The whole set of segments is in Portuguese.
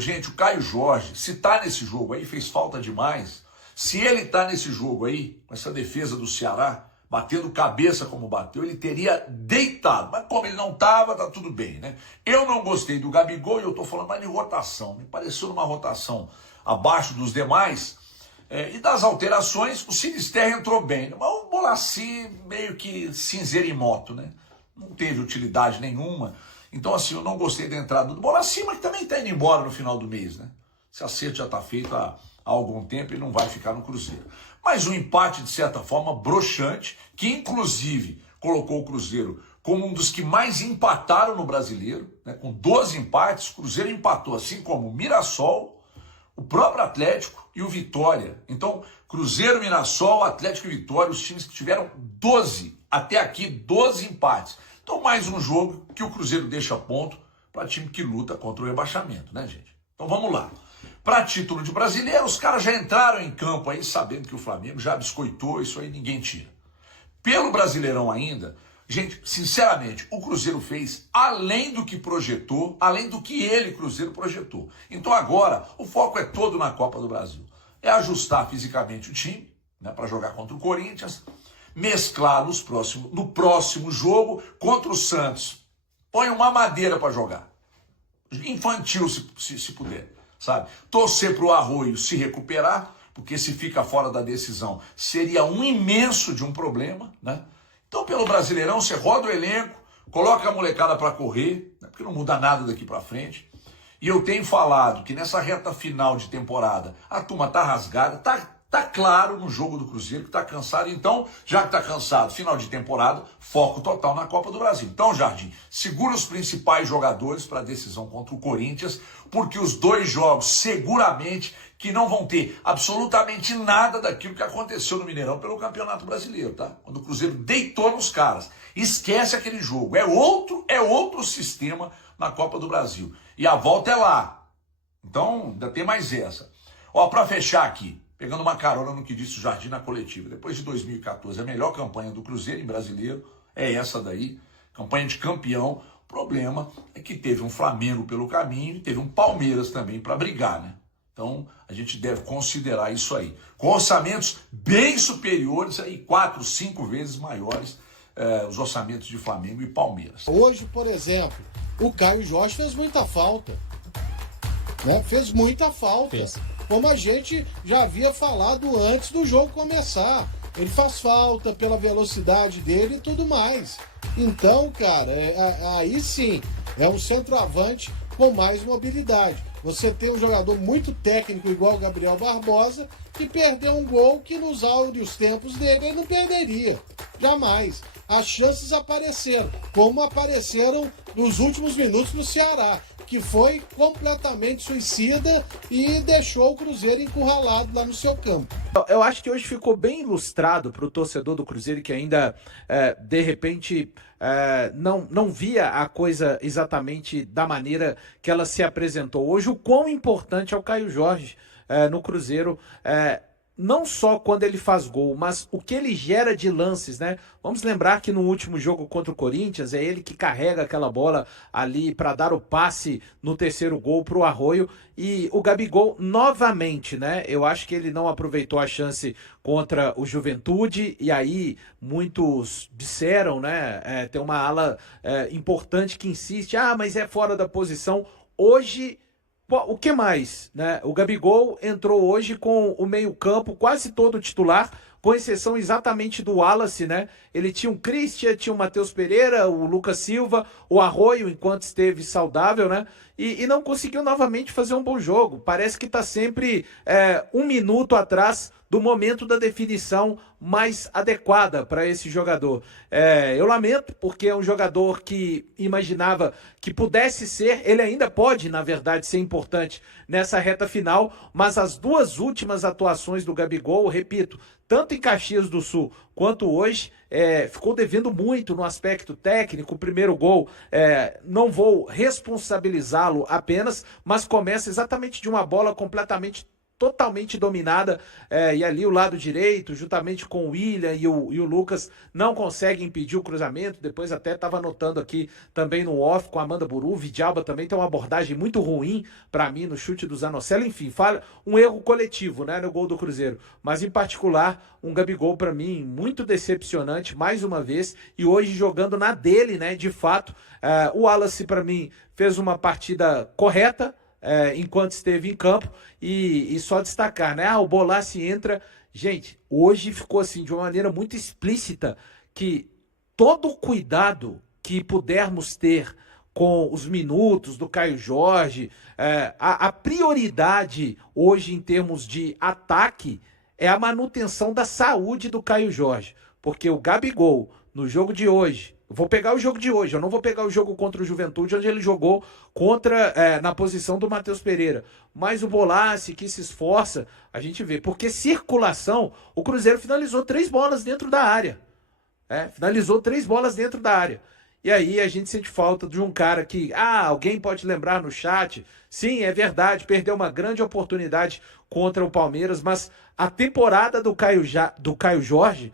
Gente, o Caio Jorge, se tá nesse jogo aí, fez falta demais. Se ele tá nesse jogo aí, com essa defesa do Ceará, batendo cabeça como bateu, ele teria deitado. Mas como ele não tava, tá tudo bem, né? Eu não gostei do Gabigol e eu tô falando mais de rotação. Me pareceu uma rotação abaixo dos demais. E das alterações, o Sinisterra entrou bem. Mas o Bolassi meio que cinzeirimoto, né? Não teve utilidade nenhuma. Então, assim, eu não gostei da entrada do Bolassi, mas também está indo embora no final do mês, né? Esse acerto já está feito há algum tempo e não vai ficar no Cruzeiro. Mas um empate, de certa forma, broxante, que inclusive colocou o Cruzeiro como um dos que mais empataram no Brasileiro, né? Com 12 empates, o Cruzeiro empatou, assim como o Mirassol, o próprio Atlético e o Vitória. Então, Cruzeiro, Mirassol, Atlético e Vitória, os times que tiveram 12, até aqui, 12 empates. Então, mais um jogo que o Cruzeiro deixa a ponto para time que luta contra o rebaixamento, né, gente? Então, vamos lá. Para título de brasileiro, os caras já entraram em campo aí sabendo que o Flamengo já biscoitou, isso aí ninguém tira. Pelo Brasileirão ainda, gente, sinceramente, o Cruzeiro fez além do que projetou, além do que ele, Cruzeiro, projetou. Então agora, o foco é todo na Copa do Brasil. É ajustar fisicamente o time, né, para jogar contra o Corinthians, mesclar no próximo jogo contra o Santos. Põe uma madeira para jogar. Infantil, se puder, sabe? Torcer para o Arroio se recuperar, porque se fica fora da decisão, seria um imenso de um problema, né? Então, pelo Brasileirão, você roda o elenco, coloca a molecada para correr, né? Porque não muda nada daqui para frente. E eu tenho falado que nessa reta final de temporada, a turma tá rasgada, tá claro no jogo do Cruzeiro que tá cansado. Então, já que tá cansado, final de temporada, foco total na Copa do Brasil. Então, Jardim, segura os principais jogadores para a decisão contra o Corinthians, porque os dois jogos seguramente que não vão ter absolutamente nada daquilo que aconteceu no Mineirão pelo Campeonato Brasileiro, tá? Quando o Cruzeiro deitou nos caras. Esquece aquele jogo. É outro sistema na Copa do Brasil. E a volta é lá. Então, ainda tem mais essa. Ó, para fechar aqui, pegando uma carona no que disse o Jardim na coletiva, depois de 2014, a melhor campanha do Cruzeiro em brasileiro é essa daí, campanha de campeão. O problema é que teve um Flamengo pelo caminho e teve um Palmeiras também para brigar, né? Então, a gente deve considerar isso aí. Com orçamentos bem superiores, aí 4, 5 vezes maiores, os orçamentos de Flamengo e Palmeiras. Hoje, por exemplo, o Caio Jorge fez muita falta. Né? Fez muita falta. Como a gente já havia falado antes do jogo começar. Ele faz falta pela velocidade dele e tudo mais. Então, cara, aí sim, é um centroavante com mais mobilidade. Você tem um jogador muito técnico igual o Gabriel Barbosa, que perdeu um gol que nos áureos tempos dele ele não perderia. Jamais. As chances apareceram, como apareceram nos últimos minutos no Ceará, que foi completamente suicida e deixou o Cruzeiro encurralado lá no seu campo. Eu acho que hoje ficou bem ilustrado para o torcedor do Cruzeiro que ainda, de repente, não via a coisa exatamente da maneira que ela se apresentou hoje, o quão importante é o Caio Jorge no Cruzeiro, não só quando ele faz gol, mas o que ele gera de lances, né? Vamos lembrar que no último jogo contra o Corinthians, é ele que carrega aquela bola ali para dar o passe no terceiro gol para o Arroio. E o Gabigol, novamente, né? Eu acho que ele não aproveitou a chance contra o Juventude, e aí muitos disseram, né? Tem uma ala importante que insiste, mas é fora da posição. Hoje... O que mais, né? O Gabigol entrou hoje com o meio-campo quase todo titular, com exceção exatamente do Wallace, né? Ele tinha o Christian, tinha o Matheus Pereira, o Lucas Silva, o Arroio, enquanto esteve saudável, né? E não conseguiu novamente fazer um bom jogo. Parece que está sempre um minuto atrás do momento da definição mais adequada para esse jogador. Eu lamento, porque é um jogador que imaginava que pudesse ser, ele ainda pode, na verdade, ser importante nessa reta final, mas as duas últimas atuações do Gabigol, repito, tanto em Caxias do Sul quanto hoje, ficou devendo muito no aspecto técnico. O primeiro gol, não vou responsabilizá-lo apenas, mas começa exatamente de uma bola completamente totalmente dominada, e ali o lado direito, juntamente com o William e o Lucas, não conseguem impedir o cruzamento. Depois até estava anotando aqui também no off com a Amanda Buru, o Vidalba também tem uma abordagem muito ruim para mim no chute do Zanocelo. Enfim, um erro coletivo, né, no gol do Cruzeiro, mas em particular um Gabigol para mim muito decepcionante mais uma vez, e hoje jogando na dele, né, de fato. O Wallace para mim fez uma partida correta enquanto esteve em campo, e só destacar, né? O Bolassi entra. Gente, hoje ficou assim de uma maneira muito explícita que todo o cuidado que pudermos ter com os minutos do Caio Jorge, a prioridade hoje em termos de ataque é a manutenção da saúde do Caio Jorge, porque o Gabigol no jogo de hoje, eu vou pegar o jogo de hoje, eu não vou pegar o jogo contra o Juventude, onde ele jogou na posição do Matheus Pereira. Mas o Bolassi, que se esforça, a gente vê. Porque circulação, o Cruzeiro finalizou 3 bolas dentro da área. Finalizou 3 bolas dentro da área. E aí a gente sente falta de um cara que, alguém pode lembrar no chat, sim, é verdade, perdeu uma grande oportunidade contra o Palmeiras, mas a temporada do Caio Jorge,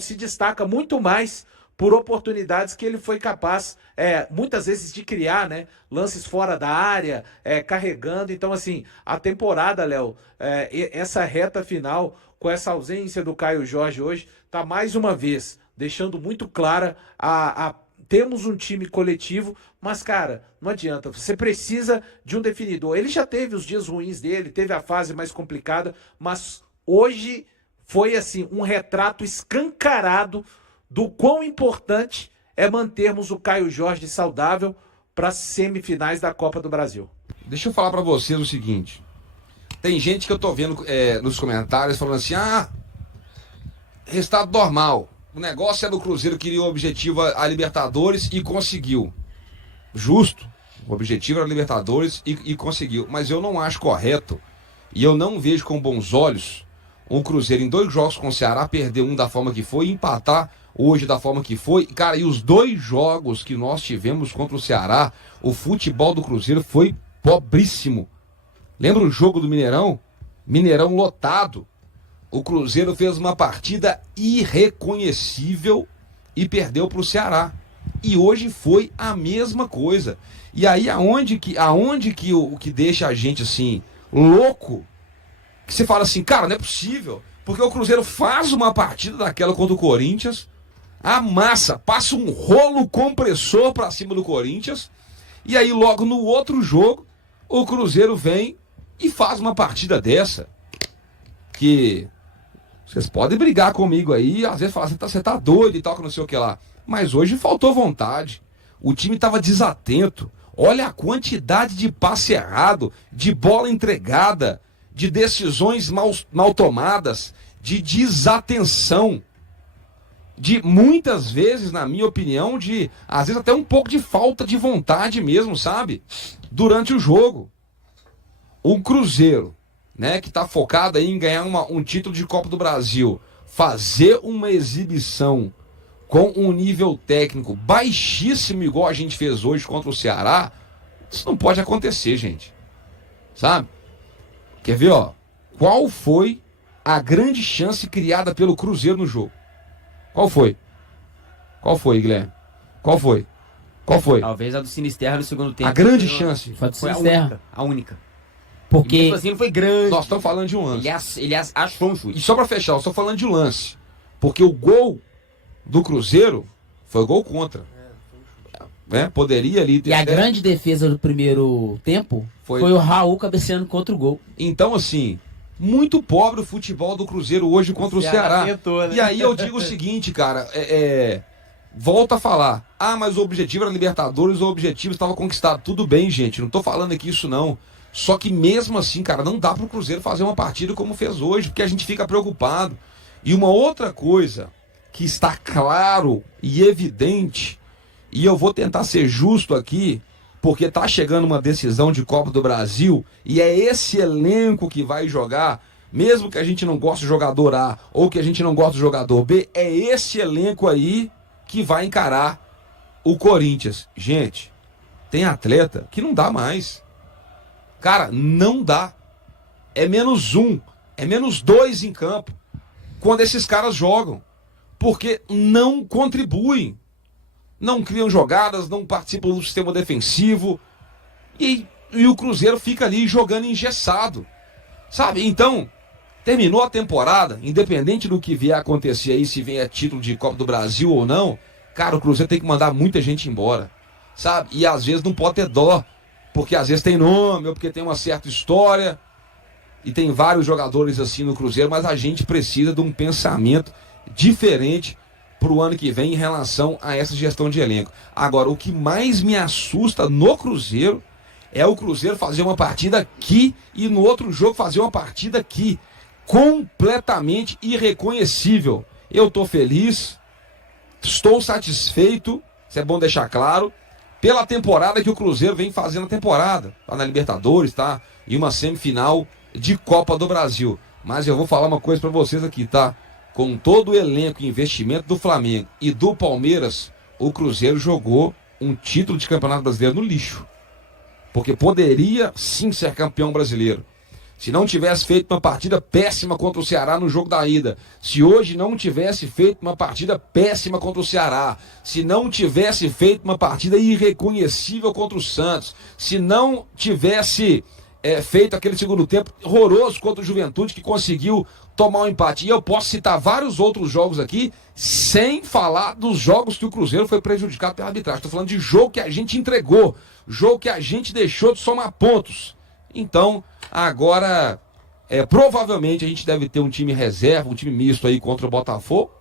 se destaca muito mais por oportunidades que ele foi capaz, muitas vezes, de criar, né? Lances fora da área, carregando. Então, assim, a temporada, Léo, essa reta final, com essa ausência do Caio Jorge hoje, tá mais uma vez deixando muito clara temos um time coletivo, mas, cara, não adianta. Você precisa de um definidor. Ele já teve os dias ruins dele, teve a fase mais complicada, mas hoje foi, assim, um retrato escancarado do quão importante é mantermos o Caio Jorge saudável para as semifinais da Copa do Brasil. Deixa eu falar para vocês o seguinte. Tem gente que eu tô vendo nos comentários falando assim, resultado normal. O negócio é do Cruzeiro, queria o objetivo a Libertadores e conseguiu. Justo. O objetivo era Libertadores e conseguiu. Mas eu não acho correto e eu não vejo com bons olhos o Cruzeiro em 2 jogos com o Ceará perder um da forma que foi e empatar hoje da forma que foi. Cara, e os 2 jogos que nós tivemos contra o Ceará, o futebol do Cruzeiro foi pobríssimo. Lembra o jogo do Mineirão? Mineirão lotado. O Cruzeiro fez uma partida irreconhecível e perdeu para o Ceará. E hoje foi a mesma coisa. E aí aonde que o que deixa a gente assim louco, que você fala assim, cara, não é possível, porque o Cruzeiro faz uma partida daquela contra o Corinthians, amassa, passa um rolo compressor para cima do Corinthians, e aí logo no outro jogo o Cruzeiro vem e faz uma partida dessa que vocês podem brigar comigo aí, às vezes falar, você tá doido e tal, que não sei o que lá. Mas hoje faltou vontade. O time estava desatento. Olha a quantidade de passe errado, de bola entregada, de decisões mal tomadas, de desatenção. De muitas vezes, na minha opinião, às vezes até um pouco de falta de vontade mesmo, sabe? Durante o jogo. O Cruzeiro, né, que está focado aí em ganhar um título de Copa do Brasil, fazer uma exibição com um nível técnico baixíssimo, igual a gente fez hoje contra o Ceará, isso não pode acontecer, gente. Sabe? Quer ver, ó? Qual foi a grande chance criada pelo Cruzeiro no jogo? Qual foi? Qual foi, Guilherme? Qual foi? Talvez a do Sinisterra no segundo tempo. A grande chance. Foi a do Foi Sinisterra. a única. Porque Mesmo assim, não foi grande. Nós estamos falando de um lance. Ele achou um chute. E só pra fechar, eu estou falando de lance. Porque o gol do Cruzeiro foi gol contra. Poderia ali ter. E a grande defesa do primeiro tempo foi o Raul cabeceando contra o gol. Então, assim, muito pobre o futebol do Cruzeiro hoje contra o Ceará. Tentou, né? E aí eu digo o seguinte, cara, volta a falar. Mas o objetivo era Libertadores, o objetivo estava conquistado. Tudo bem, gente, não tô falando aqui isso não. Só que mesmo assim, cara, não dá pro Cruzeiro fazer uma partida como fez hoje, porque a gente fica preocupado. E uma outra coisa que está claro e evidente, e eu vou tentar ser justo aqui, porque tá chegando uma decisão de Copa do Brasil, e é esse elenco que vai jogar, mesmo que a gente não goste do jogador A, ou que a gente não goste do jogador B, é esse elenco aí que vai encarar o Corinthians. Gente, tem atleta que não dá mais. Cara, não dá. é -1, é -2 em campo quando esses caras jogam, porque não contribuem, não criam jogadas, não participam do sistema defensivo e o Cruzeiro fica ali jogando engessado, sabe? Então, terminou a temporada, independente do que vier a acontecer aí, se vier título de Copa do Brasil ou não, cara, o Cruzeiro tem que mandar muita gente embora, sabe? E às vezes não pode ter dó, porque às vezes tem nome, ou porque tem uma certa história, e tem vários jogadores assim no Cruzeiro, mas a gente precisa de um pensamento diferente pro ano que vem em relação a essa gestão de elenco. Agora, o que mais me assusta no Cruzeiro é o Cruzeiro fazer uma partida aqui e no outro jogo fazer uma partida aqui. Completamente irreconhecível. Eu tô feliz, estou satisfeito, isso é bom deixar claro, pela temporada que o Cruzeiro vem fazendo a temporada. Tá na Libertadores, tá? E uma semifinal de Copa do Brasil. Mas eu vou falar uma coisa pra vocês aqui, tá? Com todo o elenco e investimento do Flamengo e do Palmeiras, o Cruzeiro jogou um título de Campeonato Brasileiro no lixo. Porque poderia sim ser campeão brasileiro. Se não tivesse feito uma partida péssima contra o Ceará no jogo da ida, se hoje não tivesse feito uma partida péssima contra o Ceará, se não tivesse feito uma partida irreconhecível contra o Santos, se não tivesse feito aquele segundo tempo horroroso contra o Juventude, que conseguiu tomar um empate. E eu posso citar vários outros jogos aqui, sem falar dos jogos que o Cruzeiro foi prejudicado pela arbitragem. Estou falando de jogo que a gente entregou, jogo que a gente deixou de somar pontos. Então, agora, provavelmente a gente deve ter um time reserva, um time misto aí contra o Botafogo,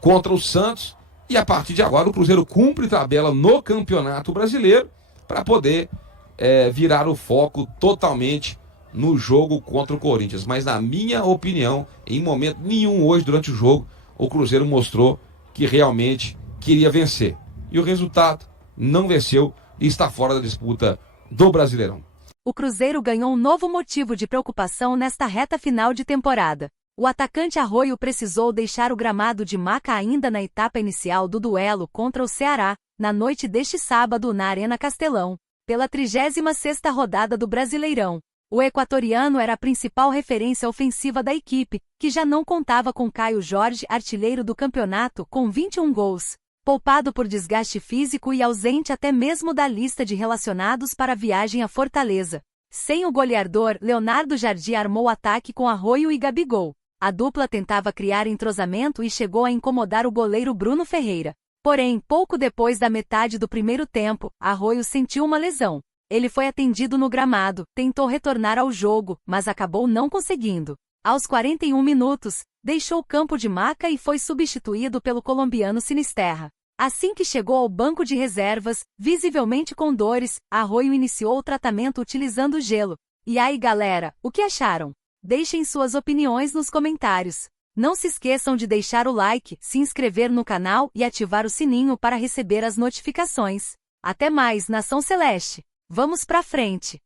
contra o Santos, e a partir de agora o Cruzeiro cumpre tabela no Campeonato Brasileiro para poder virar o foco totalmente no jogo contra o Corinthians. Mas na minha opinião, em momento nenhum hoje durante o jogo, o Cruzeiro mostrou que realmente queria vencer. E o resultado, não venceu e está fora da disputa do Brasileirão. O Cruzeiro ganhou um novo motivo de preocupação nesta reta final de temporada. O atacante Arroio precisou deixar o gramado de Maca ainda na etapa inicial do duelo contra o Ceará, na noite deste sábado na Arena Castelão, pela 36ª rodada do Brasileirão. O equatoriano era a principal referência ofensiva da equipe, que já não contava com Caio Jorge, artilheiro do campeonato, com 21 gols. Poupado por desgaste físico e ausente até mesmo da lista de relacionados para a viagem a Fortaleza. Sem o goleador, Leonardo Jardim armou o ataque com Arroio e Gabigol. A dupla tentava criar entrosamento e chegou a incomodar o goleiro Bruno Ferreira. Porém, pouco depois da metade do primeiro tempo, Arroio sentiu uma lesão. Ele foi atendido no gramado, tentou retornar ao jogo, mas acabou não conseguindo. Aos 41 minutos, deixou o campo de Maca e foi substituído pelo colombiano Sinisterra. Assim que chegou ao banco de reservas, visivelmente com dores, Arroio iniciou o tratamento utilizando gelo. E aí galera, o que acharam? Deixem suas opiniões nos comentários. Não se esqueçam de deixar o like, se inscrever no canal e ativar o sininho para receber as notificações. Até mais, Nação Celeste! Vamos pra frente!